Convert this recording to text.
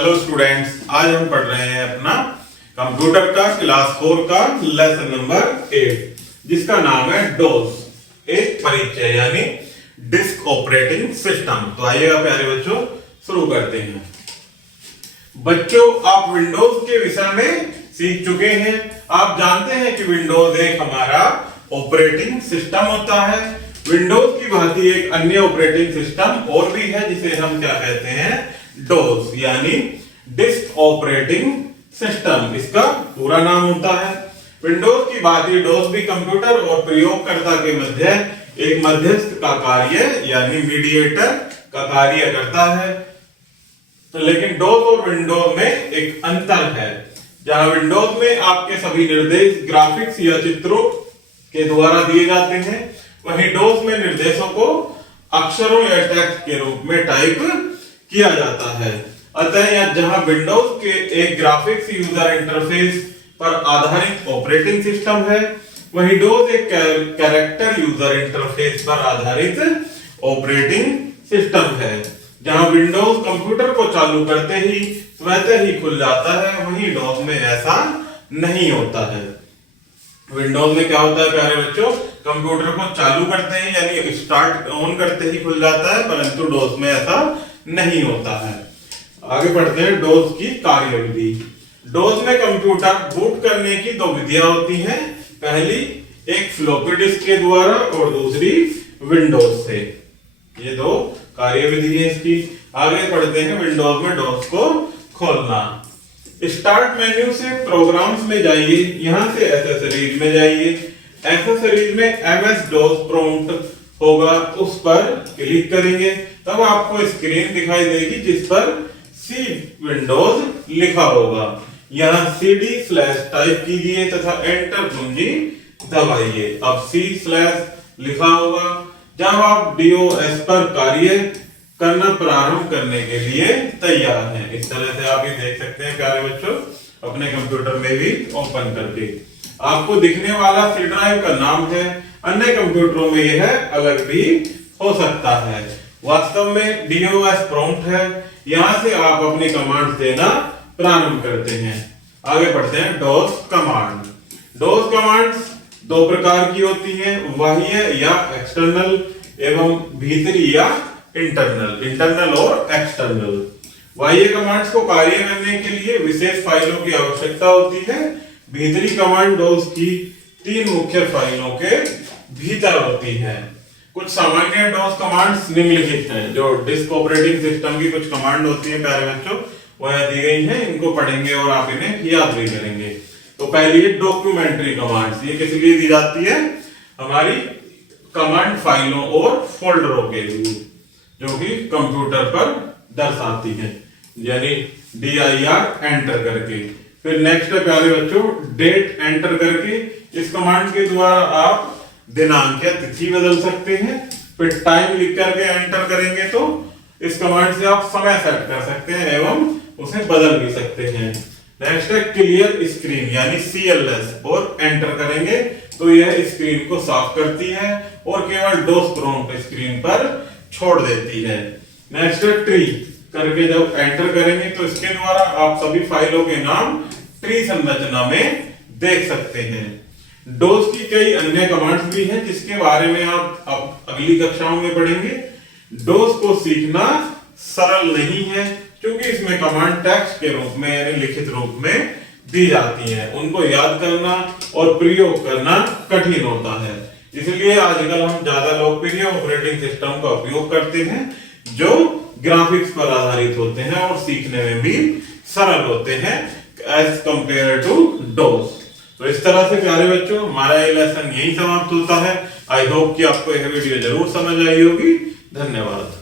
Hello students, आज हम पढ़ रहे हैं अपना कंप्यूटर का क्लास 4 का लेसन नंबर 8 जिसका नाम है डोस, एक परिचय यानी डिस्क ऑपरेटिंग सिस्टम। तो आइएगा प्यारे बच्चों, शुरू करते हैं। बच्चों, आप विंडोज के विषय में सीख चुके हैं। आप जानते हैं कि विंडोज एक हमारा ऑपरेटिंग सिस्टम होता है। विंडोज की भांति एक अन्य ऑपरेटिंग सिस्टम और भी है जिसे हम क्या कहते हैं, डोस यानी डिस्क ऑपरेटिंग सिस्टम, इसका पूरा नाम होता है। विंडोज की भांति डोस भी कंप्यूटर और प्रयोगकर्ता के मध्य एक मध्यस्थ का कार्य यानी मीडिएटर का कार्य करता है। तो लेकिन डोस और विंडोज में एक अंतर है। जहां विंडोज में आपके सभी निर्देश ग्राफिक्स या चित्रों के द्वारा दिए जाते हैं, वहीं डोस में निर्देशों को अक्षरों या टेक्स्ट के रूप में टाइप किया जाता है। अतः यह जहां विंडोज के एक ग्राफिक्स यूजर इंटरफेस पर आधारित ऑपरेटिंग सिस्टम है, वहीं डोस एक कैरेक्टर यूजर इंटरफेस पर आधारित ऑपरेटिंग सिस्टम है। जहां विंडोज कंप्यूटर को चालू करते ही स्वतः ही खुल जाता है, वहीं डोस में ऐसा नहीं होता है। विंडोज में क्या होता है प्यारे बच्चों, कंप्यूटर को चालू करते हैं यानी स्टार्ट ऑन करते ही खुल जाता है, परंतु डोस में ऐसा नहीं होता है। आगे बढ़ते हैं डोस की कार्यविधि। डोस में कंप्यूटर बूट करने की दो विधियां होती हैं। पहली एक फ्लॉपी डिस्क के द्वारा और दूसरी विंडोज से। ये दो कार्यविधि है इसकी। आगे बढ़ते हैं विंडोज में डोस को खोलना। स्टार्ट मेन्यू से प्रोग्राम्स में जाइए, यहां से एक्सेसरीज में जाइए। एक्सेसरीज में एमएस डोस प्रॉम्प्ट होगा, उस पर क्लिक करेंगे तब आपको स्क्रीन दिखाई देगी जिस पर सी विंडोज लिखा होगा। यहां cd/ टाइप कीजिए तथा एंटर कुंजी दबाइए। अब C/ लिखा होगा। जब आप DOS पर कार्य करना प्रारंभ करने के लिए तैयार हैं। इस तरह से आप ये देख सकते हैं प्यारे बच्चों अपने कंप्यूटर में भी ओपन करके। आपको दिखने वाला C ड्राइव का नाम है, अन्य कंप्यूटरों में यह अलग भी हो सकता है। वास्तव में DOS प्रॉम्प्ट है, यहां से आप अपनी कमांड देना प्रारंभ करते हैं। आगे बढ़ते हैं डोस कमांड। डोस कमांड्स दो प्रकार की होती हैं, बाह्य या एक्सटर्नल एवं भीतरी या इंटरनल और एक्सटर्नल। बाह्य कमांड्स को कार्य करने के लिए विशेष फाइलों की आवश्यकता होती है। भीतरी कमांड डोस की तीन मुख्य फाइलों के भीतर होती है। कुछ सामान्य डोस कमांड्स निम्नलिखित हैं। जो डिस्क ऑपरेटिंग सिस्टम की कुछ कमांड होती है प्यारे बच्चों, वह दी गई हैं, इनको पढ़ेंगे और आप इन्हें याद भी करेंगे। तो पहली है डॉक्यूमेंट्री कमांड्स। ये किस लिए दी जाती है, हमारी कमांड फाइलों और फोल्डरों के लिए जो कि कंप्यूटर पर दर्शाती है, यानी dir एंटर करके। फिर नेक्स्ट है प्यारे बच्चों डेट एंटर करके। इस कमांड के द्वारा आप दिनांक या तिथि बदल सकते हैं। फिर टाइम लिख करके एंटर करेंगे तो इस कमांड से आप समय सेट कर सकते हैं एवं उसे बदल भी सकते हैं। नेक्स्ट है क्लियर स्क्रीन यानी CLS और एंटर करेंगे तो यह स्क्रीन को साफ करती है और केवल डोस प्रॉम्प्ट स्क्रीन पर छोड़ देती है। नेक्स्ट है ट्री करके जब एंटर करेंगे तो इसके द्वारा आप सभी फाइलों के नाम ट्री संरचना में देख सकते हैं। डोस की कई अन्य कमांड्स भी हैं जिसके बारे में आप अगली कक्षाओं में पढ़ेंगे। डोस को सीखना सरल नहीं है क्योंकि इसमें कमांड टेक्स्ट के रूप में यानी लिखित रूप में दी जाती हैं। उनको याद करना और प्रयोग करना कठिन होता है, इसलिए आजकल हम ज्यादा लोकप्रिय ऑपरेटिंग सिस्टम का उपयोग करते हैं जो ग्राफिक्स पर आधारित होते हैं और सीखने में भी सरल होते हैं एज कंपेयर टू डोस। तो इस तरह से प्यारे बच्चों हमारा ये लेसन यही समाप्त होता है। आई होप कि आपको यह वीडियो जरूर समझ आई होगी। धन्यवाद।